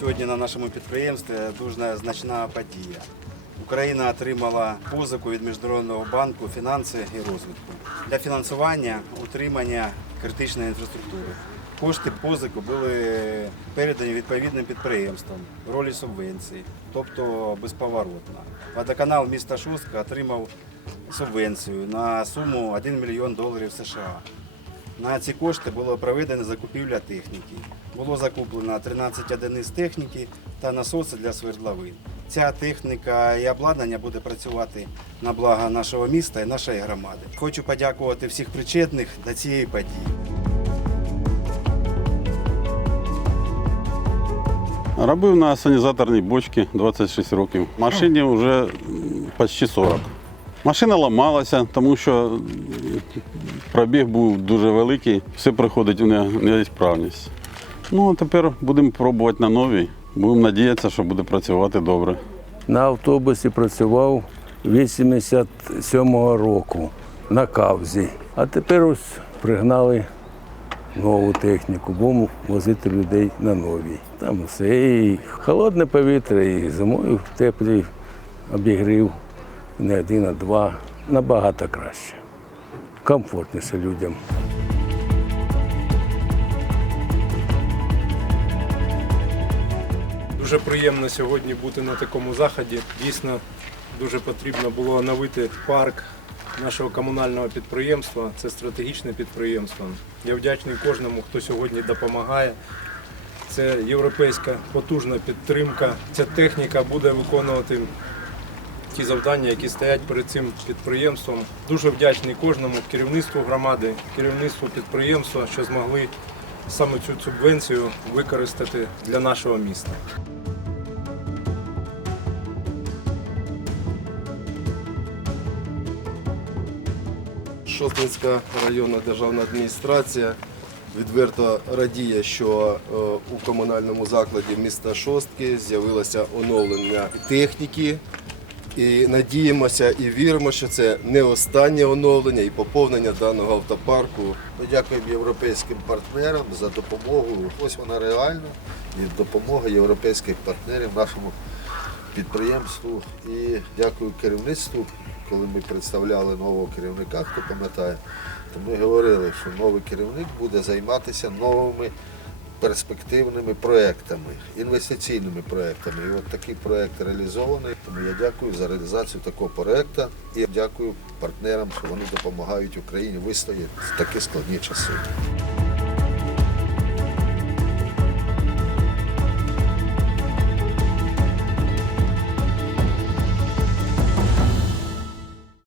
Сьогодні на нашому підприємстві дуже значна подія. Україна отримала позику від Міжнародного банку фінанси і розвитку для фінансування утримання критичної інфраструктури. Кошти позику були передані відповідним підприємствам в ролі субвенції, тобто безповоротно. Водоканал міста Шостка отримав субвенцію на суму 1 мільйон доларів США. На ці кошти було проведено закупівля техніки. Було закуплено 13 одиниць техніки та насоси для свердловин. Ця техніка і обладнання буде працювати на благо нашого міста і нашої громади. Хочу подякувати всіх причетних до цієї події. Робив на санізаторній бочці 26 років. Машині вже почти 40. Машина ламалася, тому що пробіг був дуже великий, все приходить в не- неісправність. Ну, а тепер будемо пробувати на новій. Будемо надіятися, що буде працювати добре. На автобусі працював 87-го року на кавзі. А тепер ось пригнали нову техніку, будемо возити людей на новій. Там все і холодне повітря, і зимою теплий обігрів, не один, а два. Набагато краще. Комфортніше людям. Дуже приємно сьогодні бути на такому заході. Дійсно, дуже потрібно було оновити парк нашого комунального підприємства. Це стратегічне підприємство. Я вдячний кожному, хто сьогодні допомагає. Це європейська потужна підтримка. Ця техніка буде виконувати ті завдання, які стоять перед цим підприємством. Дуже вдячний кожному керівництву громади, керівництву підприємства, що змогли саме цю субвенцію використати для нашого міста. Шостинська районна державна адміністрація відверто радіє, що е, у комунальному закладі міста Шостки з'явилося оновлення техніки. І надіємося і віримо, що це не останнє оновлення і поповнення даного автопарку. Дякуємо європейським партнерам за допомогу. Ось вона реальна і допомога європейських партнерів нашому підприємству. І дякую керівництву, коли ми представляли нового керівника, хто пам'ятає, то ми говорили, що новий керівник буде займатися новими перспективними проектами, інвестиційними проектами. І от такий проект реалізований. Тому я дякую за реалізацію такого проекту і дякую партнерам, що вони допомагають Україні вистояти в такі складні часи.